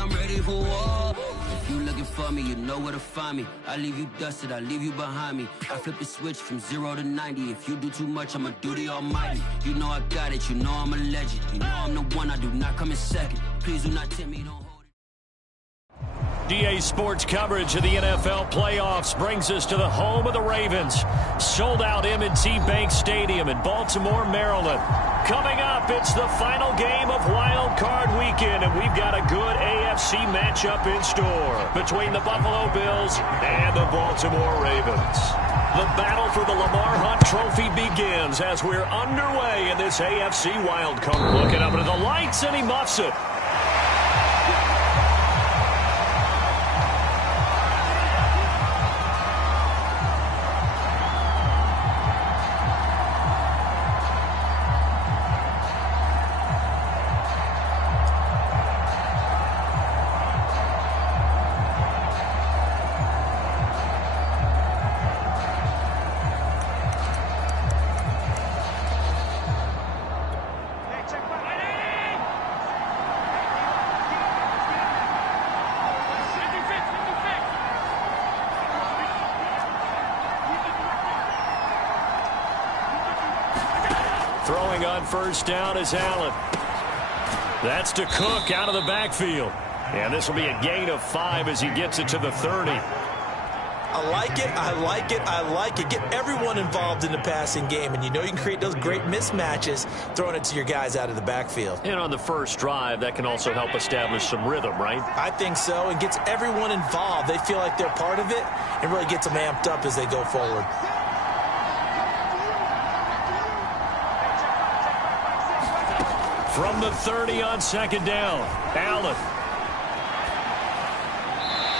I'm ready for war. If you looking for me, you know where to find me. I leave you dusted, I leave you behind me. I flip the switch from 0 to 90. If you do too much, I'ma do the almighty. You know I got it, you know I'm a legend. You know I'm the one, I do not come in second. Please do not tempt me, don't hold it. DA Sports coverage of the NFL playoffs brings us to the home of the Ravens. Sold out M&T Bank Stadium in Baltimore, Maryland. Coming up, it's the final game of Wild Card Weekend, and we've got a good AFC matchup in store between the Buffalo Bills and the Baltimore Ravens. The battle for the Lamar Hunt Trophy begins as we're underway in this AFC Wild Card. Looking up into the lights, and he muffs it. Throwing on first down is Allen. That's to Cook out of the backfield. And this will be a gain of 5 as he gets it to the 30. I like it, I like it, I like it. Get everyone involved in the passing game, and you know you can create those great mismatches throwing it to your guys out of the backfield. And on the first drive, that can also help establish some rhythm, right? I think so. It gets everyone involved. They feel like they're part of it and really gets them amped up as they go forward. From the 30 on second down, Allen.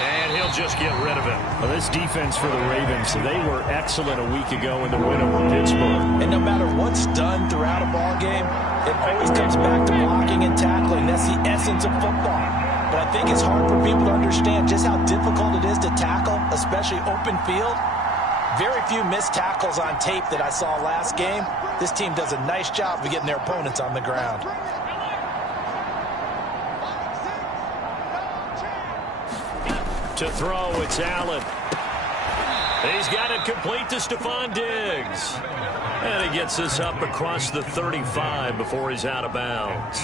And he'll just get rid of it. Well, this defense for the Ravens, they were excellent a week ago in the win over Pittsburgh. And no matter what's done throughout a ball game, it always comes back to blocking and tackling. That's the essence of football. But I think it's hard for people to understand just how difficult it is to tackle, especially open field. Very few missed tackles on tape that I saw last game. This team does a nice job of getting their opponents on the ground. To throw, it's Allen. He's got it complete to Stephon Diggs. And he gets this up across the 35 before he's out of bounds.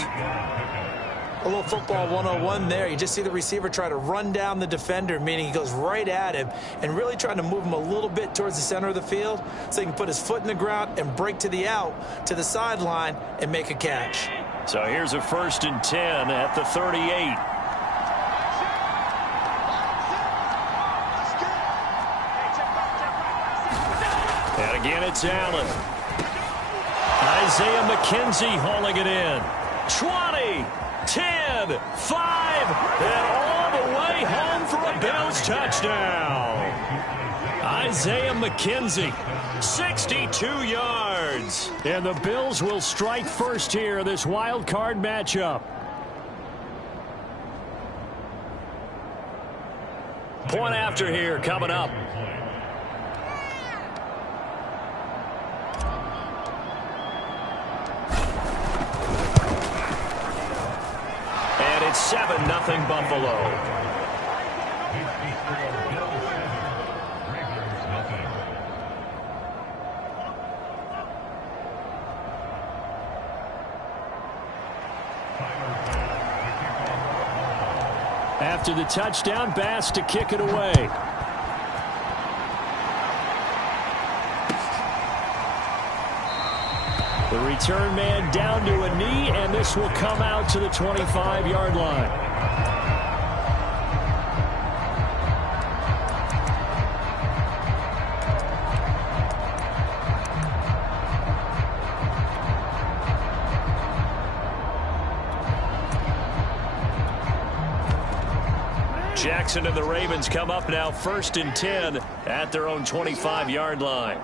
A little football 101 there. You just see the receiver try to run down the defender, meaning he goes right at him and really trying to move him a little bit towards the center of the field so he can put his foot in the ground and break to the out, to the sideline, and make a catch. So here's a 1st and 10 at the 38. And again, it's Allen. Isaiah McKenzie hauling it in. 20, 10, 5, and all the way home for a Bills touchdown. Isaiah McKenzie, 62 yards. And the Bills will strike first here, this wild card matchup. Point after here coming up. And it's 7-0 Buffalo. After the touchdown, Bass to kick it away. The return man down to a knee, and this will come out to the 25-yard line. Jackson and the Ravens come up now 1st and 10 at their own 25-yard line.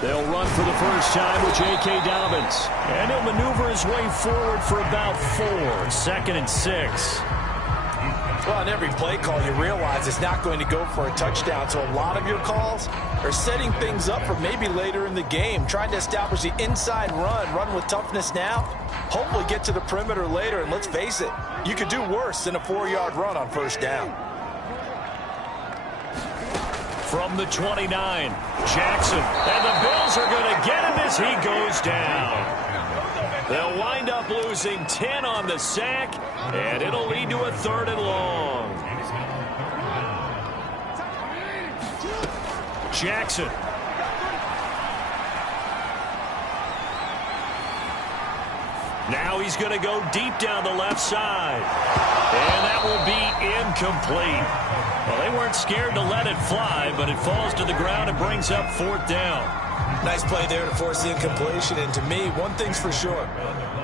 They'll run for the first time with J.K. Dobbins. And he'll maneuver his way forward for about 4. 2nd and 6. Well, on every play call, you realize it's not going to go for a touchdown. So a lot of your calls or setting things up for maybe later in the game, trying to establish the inside run with toughness now, hopefully get to the perimeter later, and let's face it, you could do worse than a 4-yard run on first down. From the 29, Jackson, and the Bills are going to get him as he goes down. They'll wind up losing 10 on the sack, and it'll lead to a 3rd and long. Jackson. Now he's going to go deep down the left side. And that will be incomplete. Well, they weren't scared to let it fly, but it falls to the ground and brings up 4th down. Nice play there to force the incompletion. And to me, one thing's for sure.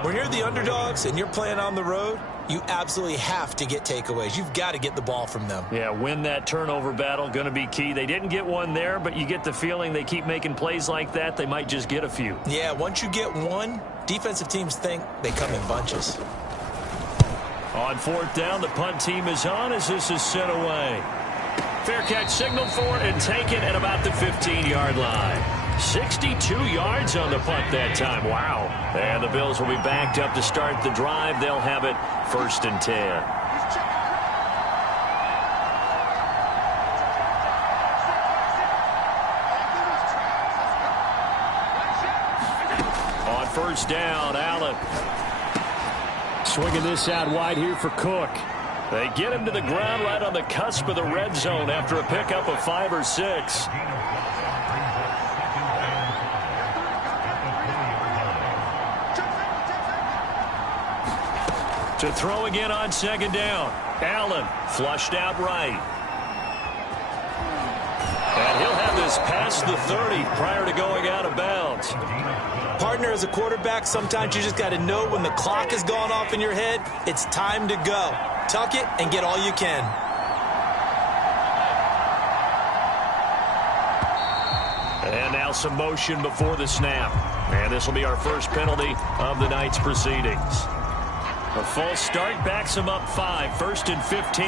When you're the underdogs and you're playing on the road, you absolutely have to get takeaways. You've got to get the ball from them. Yeah, win that turnover battle, going to be key. They didn't get one there, but you get the feeling they keep making plays like that, they might just get a few. Yeah, once you get one, defensive teams think they come in bunches. On 4th down, the punt team is on as this is sent away. Fair catch signaled for and taken at about the 15-yard line. 62 yards on the punt that time. Wow. And the Bills will be backed up to start the drive. They'll have it 1st and 10. On 1st down, Allen. Swinging this out wide here for Cook. They get him to the ground right on the cusp of the red zone after a pickup of 5 or 6. To throw again on 2nd down. Allen flushed out right. And he'll have this past the 30 prior to going out of bounds. Partner, as a quarterback, sometimes you just got to know when the clock has gone off in your head, it's time to go. Tuck it and get all you can. And now some motion before the snap. And this will be our first penalty of the night's proceedings. A false start backs him up 5, 1st and 15.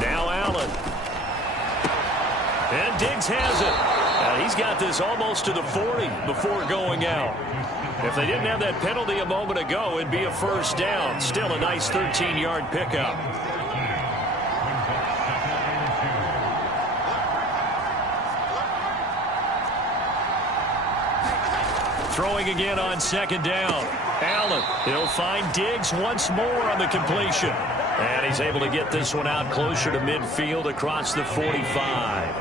Now Allen. And Diggs has it. He's got this almost to the 40 before going out. If they didn't have that penalty a moment ago, it'd be a 1st down. Still a nice 13-yard pickup. Throwing again on 2nd down. Allen, he'll find Diggs once more on the completion. And he's able to get this one out closer to midfield across the 45.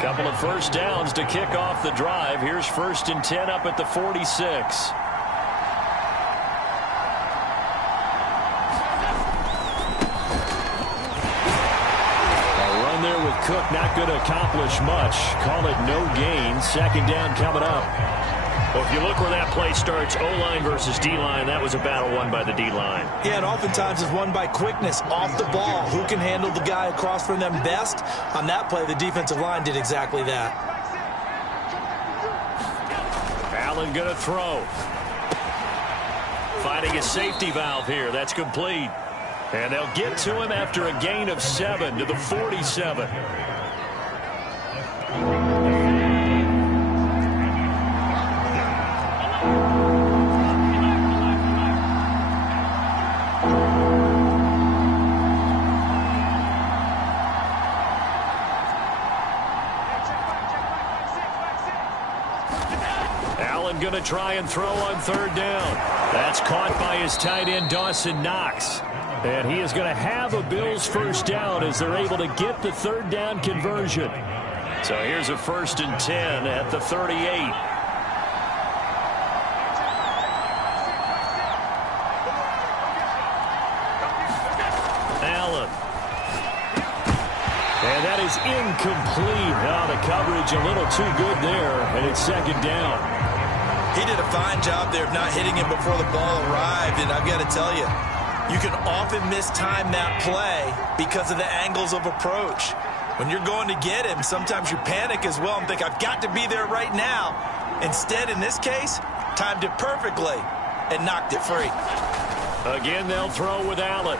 Couple of 1st downs to kick off the drive. Here's 1st and 10 up at the 46. A run there with Cook, not going to accomplish much. Call it no gain. 2nd down coming up. Well, if you look where that play starts, O-line versus D-line, that was a battle won by the D-line. Yeah, and oftentimes it's won by quickness off the ball. Who can handle the guy across from them best? On that play, the defensive line did exactly that. Allen going to throw. Finding a safety valve here. That's complete. And they'll get to him after a gain of 7 to the 47. Going to try and throw on 3rd down. That's caught by his tight end, Dawson Knox. And he is going to have a Bills 1st down as they're able to get the 3rd down conversion. So here's a 1st and 10 at the 38. Allen. And that is incomplete. Now the coverage a little too good there, and it's 2nd down. He did a fine job there of not hitting him before the ball arrived, and I've got to tell you, you can often mistime that play because of the angles of approach. When you're going to get him, sometimes you panic as well and think, I've got to be there right now. Instead, in this case, timed it perfectly and knocked it free. Again, they'll throw with Allen.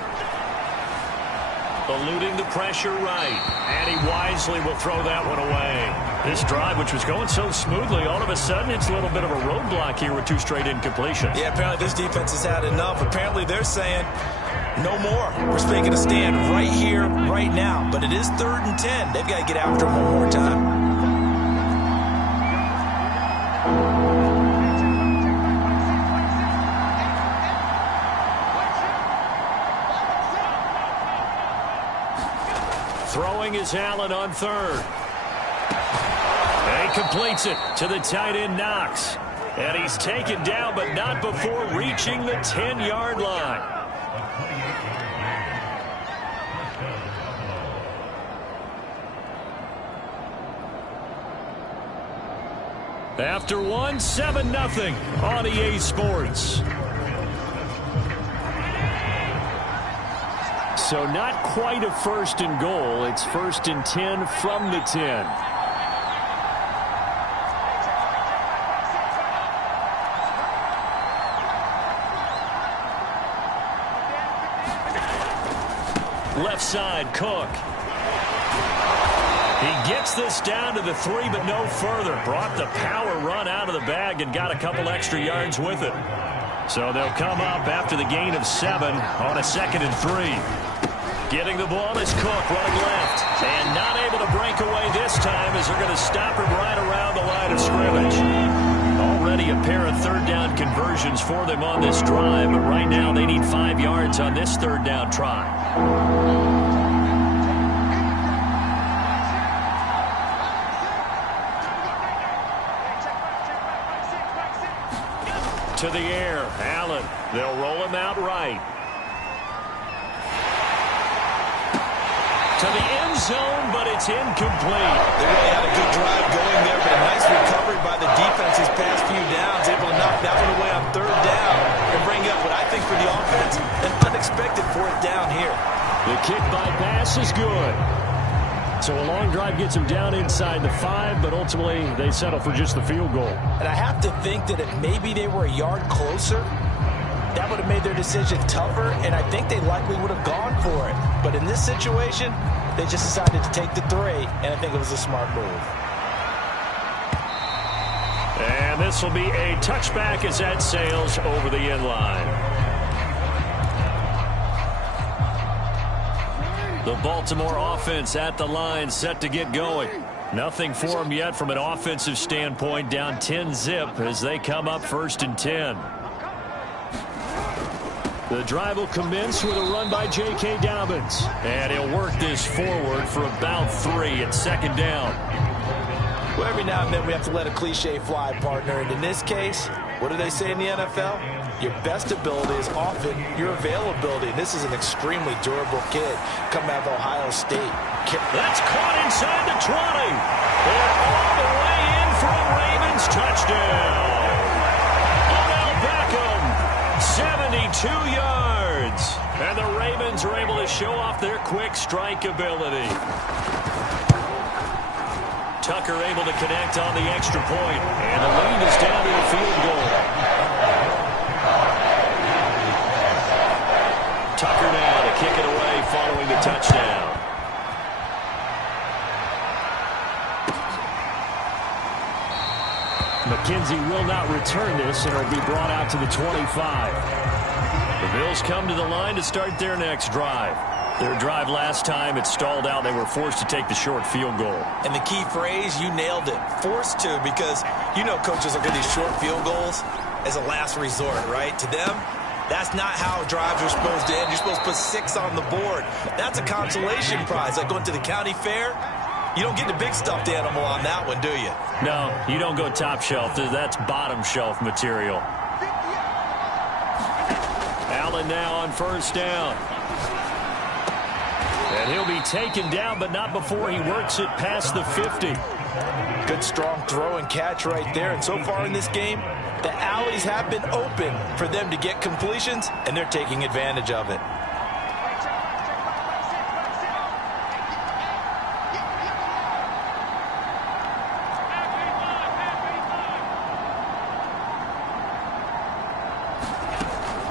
Eluding the pressure right. And he wisely will throw that one away. This drive, which was going so smoothly, all of a sudden it's a little bit of a roadblock here with 2 straight incompletions. Yeah, apparently this defense has had enough. Apparently they're saying, no more. We're making a stand right here, right now. But it is 3rd and 10. They've got to get after him one more time. Throwing is Allen on 3rd. And he completes it to the tight end, Knox. And he's taken down, but not before reaching the 10-yard line. After 1, 7-0 on EA Sports. So not quite a 1st and goal. It's 1st and 10 from the 10. Left side, Cook. He gets this down to the 3, but no further. Brought the power run out of the bag and got a couple extra yards with it. So they'll come up after the gain of 7 on a 2nd and 3. Getting the ball is Cook running left. And not able to break away this time as they're going to stop him right around the line of scrimmage. Already a pair of 3rd down conversions for them on this drive, but right now they need 5 yards on this 3rd down try. To the air, Allen. They'll roll him out right. To the end zone, but it's incomplete. They really had a good drive going there, but a nice recovery by the defense these past few downs, able to knock that one away on 3rd down and bring up what I think for the offense, an unexpected 4th down here. The kick by pass is good. So a long drive gets them down inside the 5, but ultimately they settle for just the field goal. And I have to think that if maybe they were a yard closer, that would have made their decision tougher, and I think they likely would have gone for it. But in this situation, they just decided to take the 3, and I think it was a smart move. And this will be a touchback as that sails over the end line. The Baltimore offense at the line, set to get going. Nothing for them yet from an offensive standpoint, down 10-zip as they come up 1st and 10. The drive will commence with a run by J.K. Dobbins. And he'll work this forward for about 3 at 2nd down. Well, every now and then we have to let a cliche fly, partner. And in this case, what do they say in the NFL? Your best ability is often your availability. This is an extremely durable kid coming out of Ohio State. That's caught inside the 20. And all the way in for a Ravens touchdown. Odell Beckham, 72 yards. And the Ravens are able to show off their quick strike ability. Tucker able to connect on the extra point. And the lead is down to a field goal. Tucker now to kick it away following the touchdown. McKenzie will not return this, and it'll be brought out to the 25. The Bills come to the line to start their next drive. Their drive last time, it stalled out. They were forced to take the short field goal. And the key phrase, you nailed it. Forced to, because you know coaches look at these short field goals as a last resort, right? To them, that's not how drives are supposed to end. You're supposed to put 6 on the board. That's a consolation prize. Like going to the county fair, you don't get the big stuffed animal on that one, do you? No, you don't go top shelf. That's bottom shelf material. Allen now on 1st down. And he'll be taken down, but not before he works it past the 50. Good strong throw and catch right there. And so far in this game, the alleys have been open for them to get completions, and they're taking advantage of it.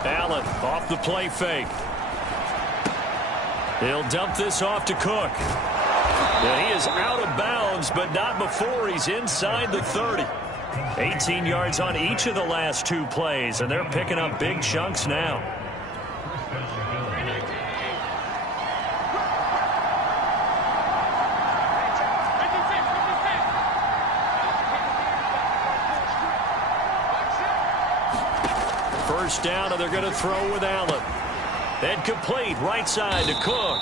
Allen off the play fake. He'll dump this off to Cook. And he is out of bounds, but not before he's inside the 30. 18 yards on each of the last 2 plays, and they're picking up big chunks now. First down, and they're going to throw with Allen. And complete right side to Cook.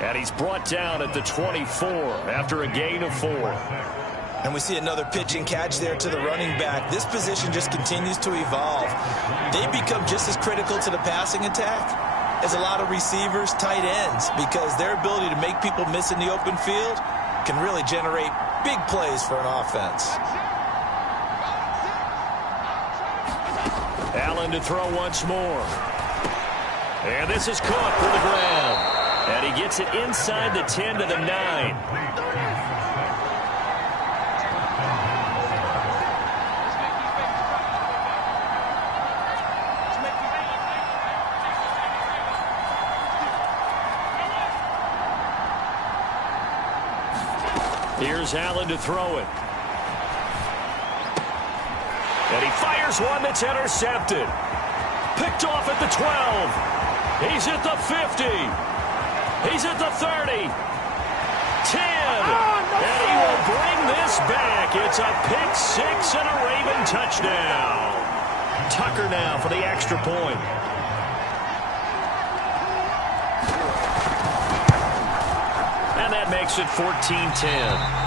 And he's brought down at the 24 after a gain of 4. And we see another pitch and catch there to the running back. This position just continues to evolve. They become just as critical to the passing attack as a lot of receivers, tight ends, because their ability to make people miss in the open field can really generate big plays for an offense. Allen to throw once more. And this is Cook for the grab. And he gets it inside the 10 to the 9. Here's Allen to throw it. And he fires one that's intercepted. Picked off at the 12. He's at the 50. He's at the 30. 10. And he will bring this back. It's a pick 6 and a Raven touchdown. Tucker now for the extra point. And that makes it 14-10.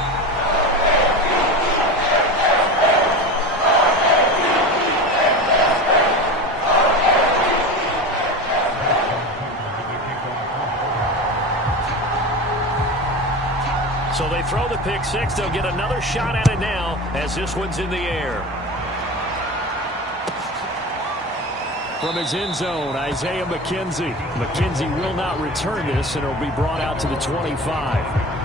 So they throw the pick 6. They'll get another shot at it now as this one's in the air. From his end zone, Isaiah McKenzie. McKenzie will not return this, and it'll be brought out to the 25.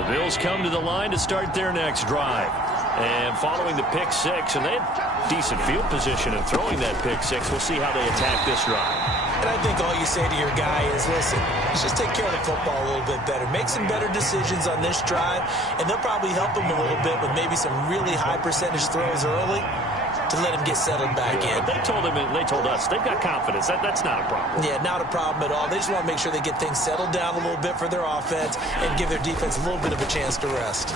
The Bills come to the line to start their next drive. And following the pick 6, and they had decent field position in throwing that pick 6. We'll see how they attack this drive. And I think all you say to your guy is, listen, let's just take care of the football a little bit better. Make some better decisions on this drive, and they'll probably help him a little bit with maybe some really high percentage throws early to let him get settled back in. But they told him, they told us, they've got confidence. That's not a problem. Yeah, not a problem at all. They just want to make sure they get things settled down a little bit for their offense and give their defense a little bit of a chance to rest.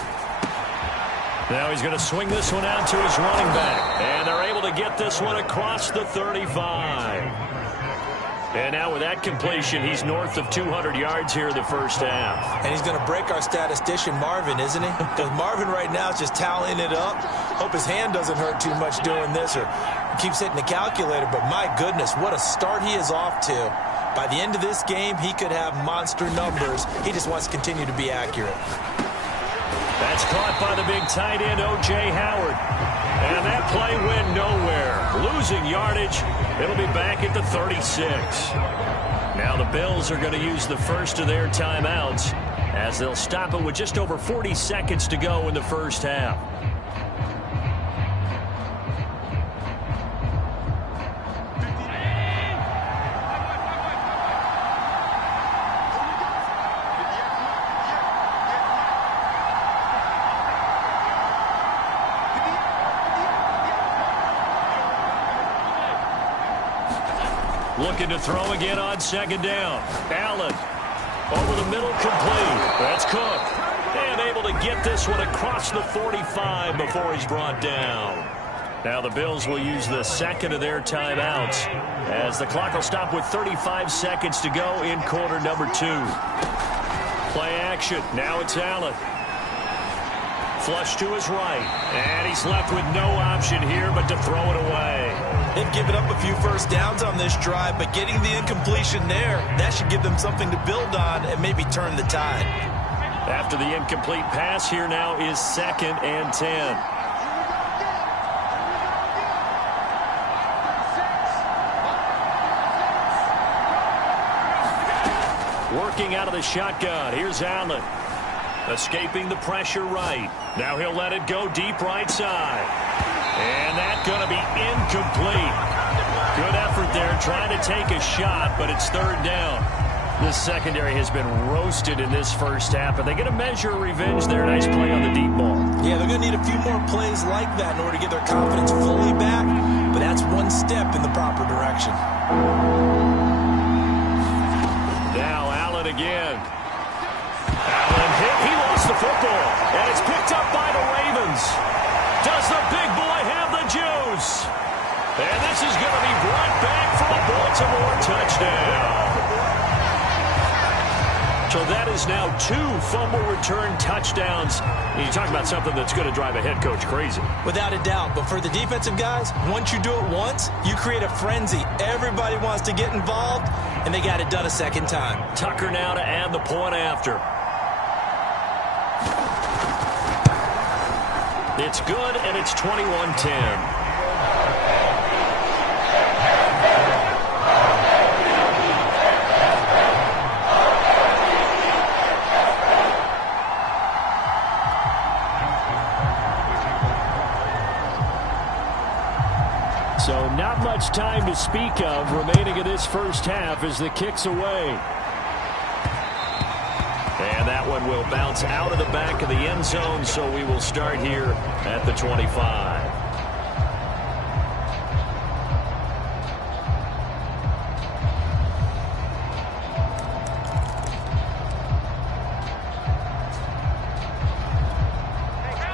Now he's going to swing this one out to his running back. And they're able to get this one across the 35. And now with that completion, he's north of 200 yards here in the first half. And he's going to break our statistician, Marvin, isn't he? Because Marvin right now is just tallying it up. Hope his hand doesn't hurt too much doing this or keeps hitting the calculator. But my goodness, what a start he is off to. By the end of this game, he could have monster numbers. He just wants to continue to be accurate. That's caught by the big tight end, O.J. Howard. And that play went nowhere. Losing yardage. It'll be back at the 36. Now the Bills are going to use the first of their timeouts as they'll stop it with just over 40 seconds to go in the first half. Looking to throw again on second down. Allen over the middle, complete. That's Cook. And able to get this one across the 45 before he's brought down. Now the Bills will use the second of their timeouts as the clock will stop with 35 seconds to go in quarter number 2. Play action. Now it's Allen. Flush to his right. And he's left with no option here but to throw it away. They've given up a few first downs on this drive, but getting the incompletion there, that should give them something to build on and maybe turn the tide. After the incomplete pass, here now is 2nd and 10. Working out of the shotgun. Here's Allen. Escaping the pressure right. Now he'll let it go deep right side. And that's going to be incomplete. Good effort there trying to take a shot, but it's 3rd down. This secondary has been roasted in this first half, but they get a measure of revenge there. Nice play on the deep ball. Yeah, they're going to need a few more plays like that in order to get their confidence fully back, but that's one step in the proper direction. Now Allen again. Allen hit. He lost the football, and it's picked up by the Ravens. Does the big boy have the juice? And this is going to be brought back for a Baltimore touchdown. So that is now 2 fumble return touchdowns. You talk about something that's going to drive a head coach crazy. Without a doubt. But for the defensive guys, once you do it once, you create a frenzy. Everybody wants to get involved, and they got it done a second time. Tucker now to add the point after. It's good, and it's 21-10. So not much time to speak of remaining in this first half as the kick's away. And that one will bounce out of the back of the end zone, so we will start here at the 25.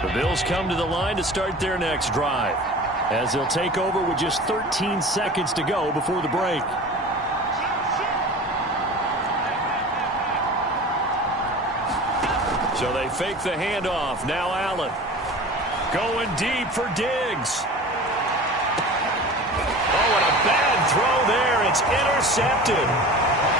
The Bills come to the line to start their next drive, as they'll take over with just 13 seconds to go before the break. So they fake the handoff. Now Allen going deep for Diggs. Oh, and a bad throw there. It's intercepted.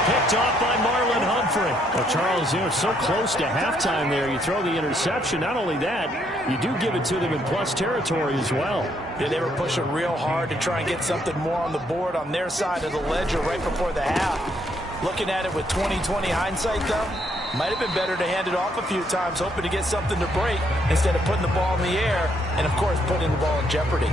Picked off by Marlon Humphrey. Well, Charles, you're so close to halftime there. You throw the interception. Not only that, you do give it to them in plus territory as well. Yeah, they were pushing real hard to try and get something more on the board on their side of the ledger right before the half. Looking at it with 20/20 hindsight, though, might have been better to hand it off a few times, hoping to get something to break instead of putting the ball in the air and, of course, putting the ball in jeopardy.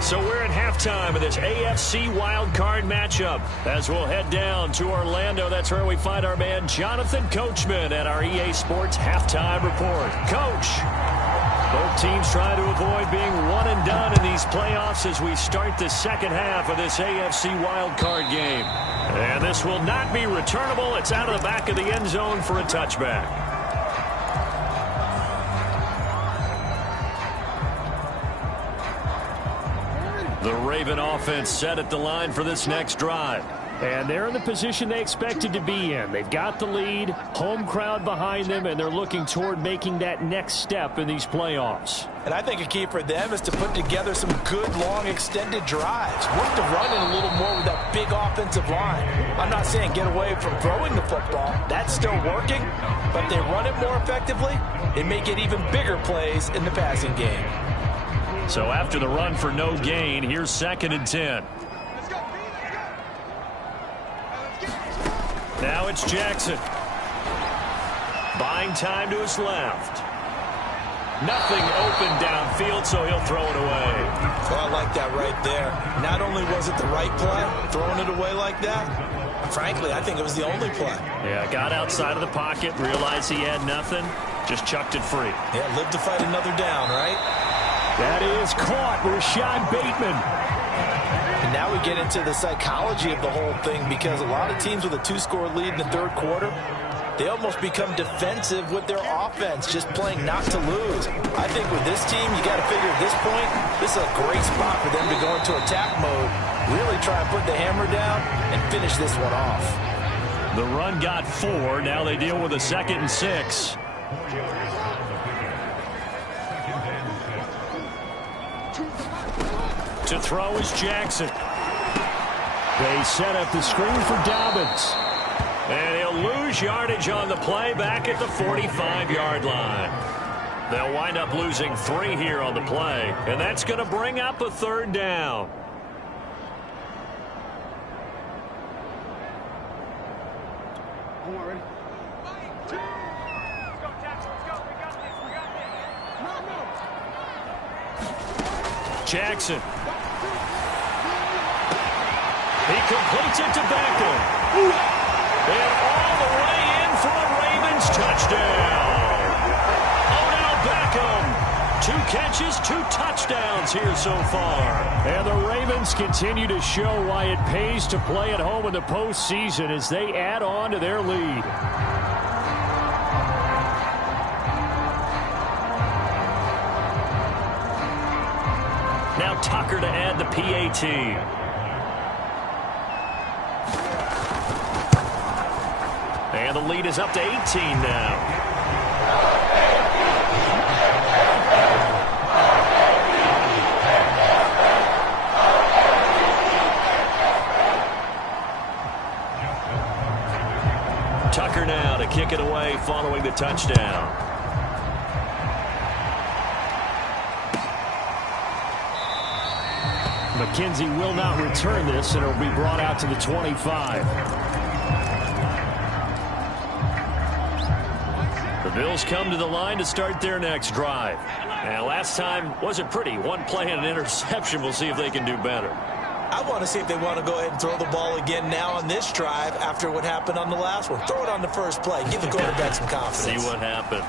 So we're at halftime of this AFC wildcard matchup as we'll head down to Orlando. That's where we find our man Jonathan Coachman at our EA Sports Halftime Report. Coach, both teams try to avoid being one and done in these playoffs as we start the second half of this AFC wildcard game. And this will not be returnable. It's out of the back of the end zone for a touchback. The Raven offense set at the line for this next drive. And they're in the position they expected to be in. They've got the lead, home crowd behind them, and they're looking toward making that next step in these playoffs. And I think a key for them is to put together some good, long, extended drives. Work the run in a little more with that big offensive line. I'm not saying get away from throwing the football. That's still working. But if they run it more effectively, it may get even bigger plays in the passing game. So after the run for no gain, here's 2nd and 10. Now it's Jackson. Buying time to his left. Nothing open downfield, so he'll throw it away. Well, I like that right there. Not only was it the right play, throwing it away like that, frankly, I think it was the only play. Yeah, got outside of the pocket, realized he had nothing, just chucked it free. Yeah, live to fight another down, right? That is caught. Rashad Bateman. And now we get into the psychology of the whole thing, because a lot of teams with a 2-score lead in the third quarter, they almost become defensive with their offense, just playing not to lose. I think with this team, you got to figure at this point, this is a great spot for them to go into attack mode, really try and put the hammer down and finish this one off. The run got 4. Now they deal with a 2nd and 6. To throw is Jackson. They set up the screen for Dobbins. And he'll lose yardage on the play back at the 45-yard line. They'll wind up losing 3 here on the play, and that's going to bring up a 3rd down. Jackson. He completes it to Beckham. And all the way in for a Ravens touchdown. Odell Beckham. 2 catches, 2 touchdowns here so far. And the Ravens continue to show why it pays to play at home in the postseason as they add on to their lead. Now Tucker to add the PAT. And the lead is up to 18 now. Tucker now to kick it away following the touchdown. McKenzie will not return this, and it will be brought out to the 25. The Bills come to the line to start their next drive. And last time wasn't pretty. 1 play and an interception. We'll see if they can do better. I want to see if they want to go ahead and throw the ball again now on this drive after what happened on the last one. Throw it on the first play. Give the quarterback some confidence. See what happens.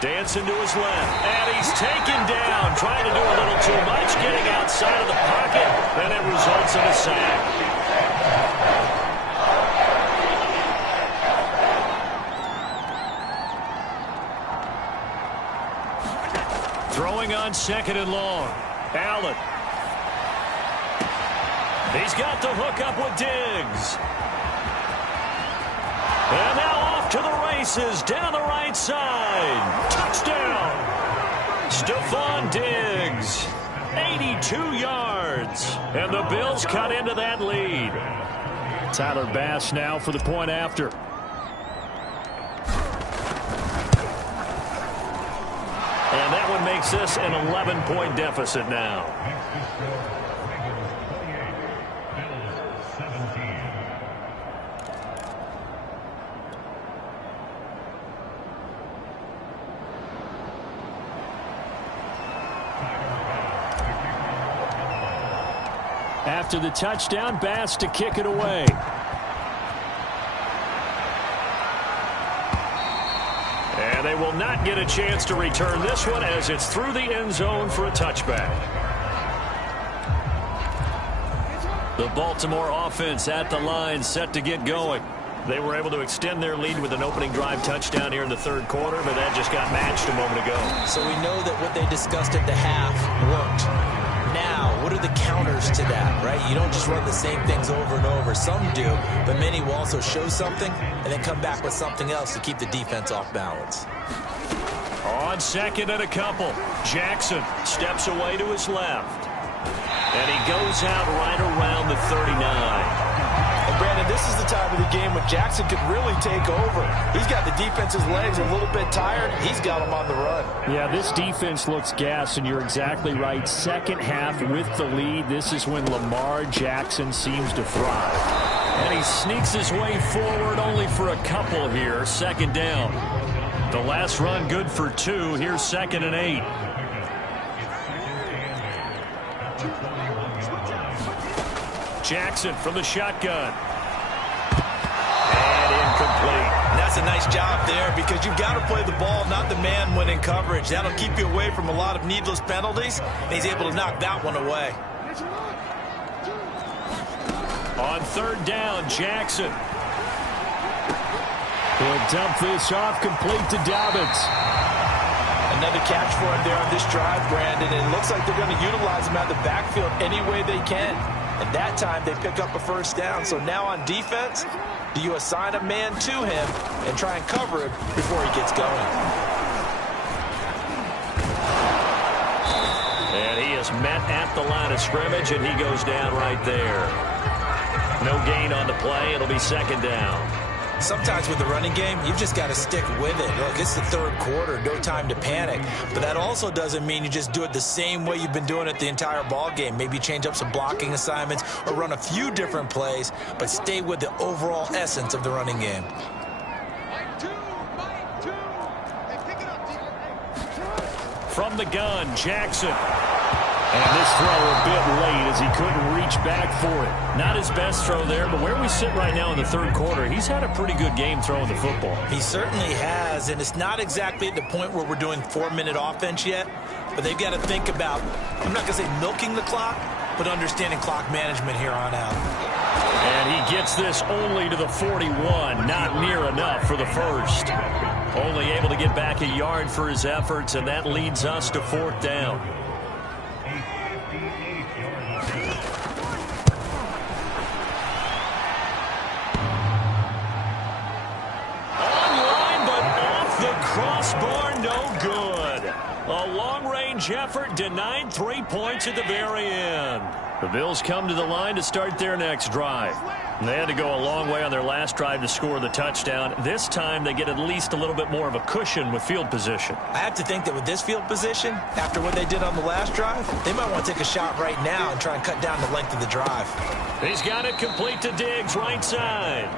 Dancing to his left. And he's taken down. Trying to do a little too much. Getting outside of the pocket. And it results in a sack. Throwing on 2nd and long. Allen. He's got the hook up with Diggs. And now off to the races down the right side. Touchdown. Stephon Diggs. 82 yards. And the Bills cut into that lead. Tyler Bass now for the point after. And that one makes this an 11-point deficit now. After the touchdown, Bass to kick it away. And they will not get a chance to return this one as it's through the end zone for a touchback. The Baltimore offense at the line set to get going. They were able to extend their lead with an opening drive touchdown here in the 3rd quarter, but that just got matched a moment ago. So we know that what they discussed at the half worked. Now, what are the counters to that, right? You don't just run the same things over and over. Some do, but many will also show something and then come back with something else to keep the defense off balance. On 2nd and a couple, Jackson steps away to his left. And he goes out right around the 39. And Brandon, this is the time of the game when Jackson could really take over. He's got the defense's legs a little bit tired. He's got them on the run. Yeah, this defense looks gassed, and you're exactly right. 2nd half with the lead. This is when Lamar Jackson seems to thrive. And he sneaks his way forward only for a couple here. 2nd down. The last run good for 2. Here's 2nd and 8. Jackson from the shotgun. And incomplete. And that's a nice job there because you've got to play the ball, not the man when in coverage. That'll keep you away from a lot of needless penalties. And he's able to knock that one away. On third down, Jackson. He'll dump this off complete to Dobbins. Another catch for him there on this drive, Brandon. And it looks like they're going to utilize him out of the backfield any way they can. And that time they pick up a first down. So now on defense, do you assign a man to him and try and cover him before he gets going? And he is met at the line of scrimmage, and he goes down right there. No gain on the play. It'll be second down. Sometimes with the running game, you've just got to stick with it. Look, it's the third quarter, no time to panic. But that also doesn't mean you just do it the same way you've been doing it the entire ball game. Maybe change up some blocking assignments or run a few different plays, but stay with the overall essence of the running game. From the gun, Jackson. And this throw a bit late as he couldn't reach back for it. Not his best throw there, but where we sit right now in the third quarter, he's had a pretty good game throwing the football. He certainly has, and it's not exactly at the point where we're doing 4-minute offense yet, but they've got to think about, I'm not going to say milking the clock, but understanding clock management here on out. And he gets this only to the 41, not near enough for the first. Only able to get back a yard for his efforts, and that leads us to fourth down. Online, but off the crossbar, no good. A long-range effort denied 3 points at the very end. The Bills come to the line to start their next drive. They had to go a long way on their last drive to score the touchdown. This time they get at least a little bit more of a cushion with field position. I have to think that with this field position, after what they did on the last drive, they might want to take a shot right now and try and cut down the length of the drive. He's got it complete to Diggs, right side.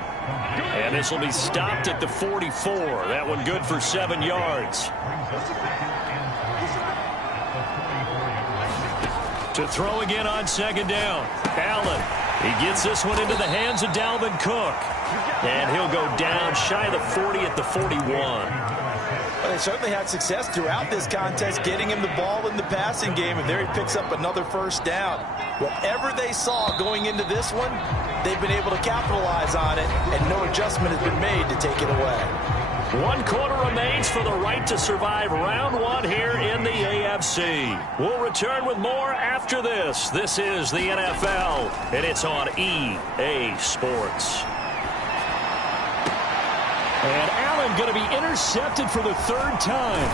And this will be stopped at the 44. That one good for 7 yards. To throw again on second down. Allen. He gets this one into the hands of Dalvin Cook. And he'll go down shy of the 40 at the 41. Well, they certainly had success throughout this contest getting him the ball in the passing game, and there he picks up another first down. Whatever they saw going into this one, they've been able to capitalize on it, and no adjustment has been made to take it away. 1 quarter remains for the right to survive round 1 here in the AFC. We'll return with more after this. This is the NFL, and it's on EA Sports. And Allen going to be intercepted for the third time.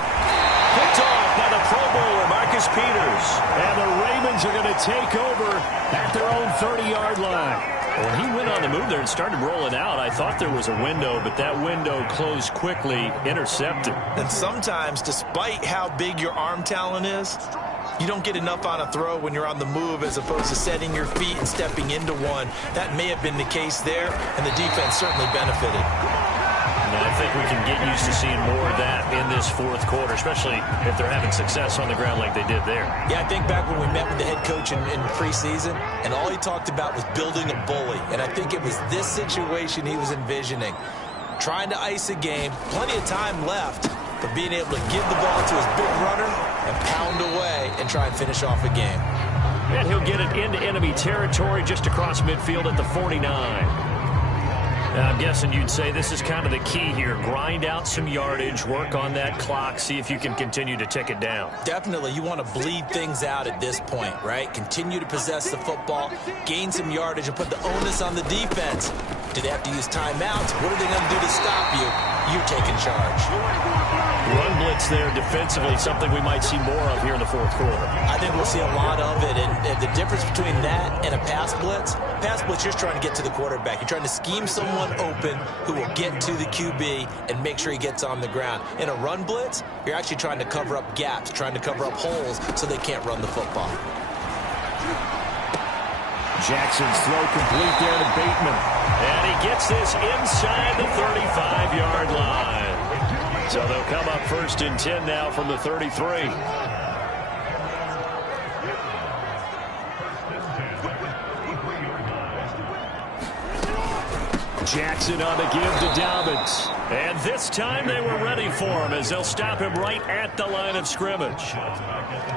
Picked off by the Pro Bowler, Marcus Peters. And the Ravens are going to take over at their own 30-yard line. When he went on the move there and started rolling out, I thought there was a window, but that window closed quickly, intercepted. And sometimes, despite how big your arm talent is, you don't get enough on a throw when you're on the move as opposed to setting your feet and stepping into one. That may have been the case there, and the defense certainly benefited. And I think we can get used to seeing more of that in this fourth quarter, especially if they're having success on the ground like they did there. Yeah, I think back when we met with the head coach in preseason, and all he talked about was building a bully. And I think it was this situation he was envisioning. Trying to ice a game, plenty of time left, but being able to give the ball to his big runner and pound away and try and finish off a game. And he'll get it into enemy territory just across midfield at the 49. Now, I'm guessing you'd say this is kind of the key here. Grind out some yardage, work on that clock, see if you can continue to tick it down. Definitely. You want to bleed things out at this point, right? Continue to possess the football, gain some yardage, and put the onus on the defense. Do they have to use timeouts? What are they going to do to stop you? You're taking charge. Run blitz there defensively, something we might see more of here in the fourth quarter. I think we'll see a lot of it, and the difference between that and a pass blitz, you're just trying to get to the quarterback. You're trying to scheme someone open who will get to the QB and make sure he gets on the ground. In a run blitz, you're actually trying to cover up gaps, trying to cover up holes so they can't run the football. Jackson's throw complete there to Bateman. And he gets this inside the 35-yard line. So they'll come up 1st and 10 now from the 33. Jackson on the give to Dobbins. And this time they were ready for him as they'll stop him right at the line of scrimmage.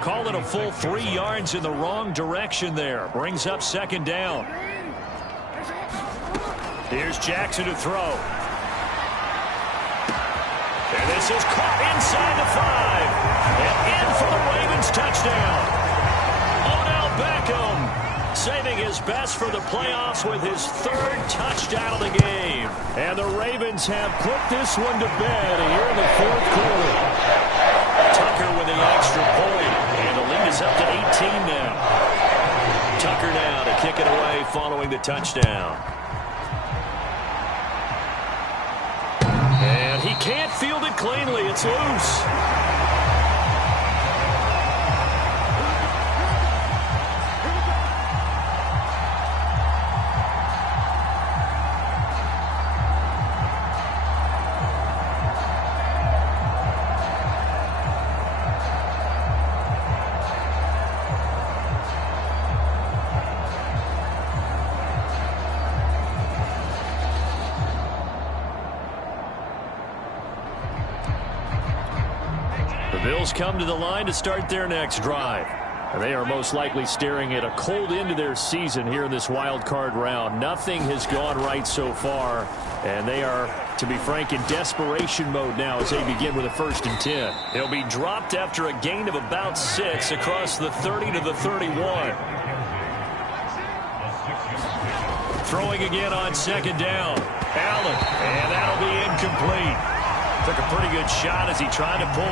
Call it a full 3 yards in the wrong direction there. Brings up 2nd down. Here's Jackson to throw. And this is caught inside the 5. And in for the Ravens touchdown. Odell Beckham saving his best for the playoffs with his 3rd touchdown of the game. And the Ravens have put this one to bed here in the 4th quarter. Tucker with the extra point. And the lead is up to 18 now. Tucker now to kick it away following the touchdown. And he can't field it cleanly. It's loose. Bills come to the line to start their next drive. And they are most likely staring at a cold end to their season here in this wild card round. Nothing has gone right so far, and they are, to be frank, in desperation mode now as they begin with a 1st and 10. He'll be dropped after a gain of about 6 across the 30 to the 31. Throwing again on 2nd down. Allen, and that'll be incomplete. Took a pretty good shot as he tried to pull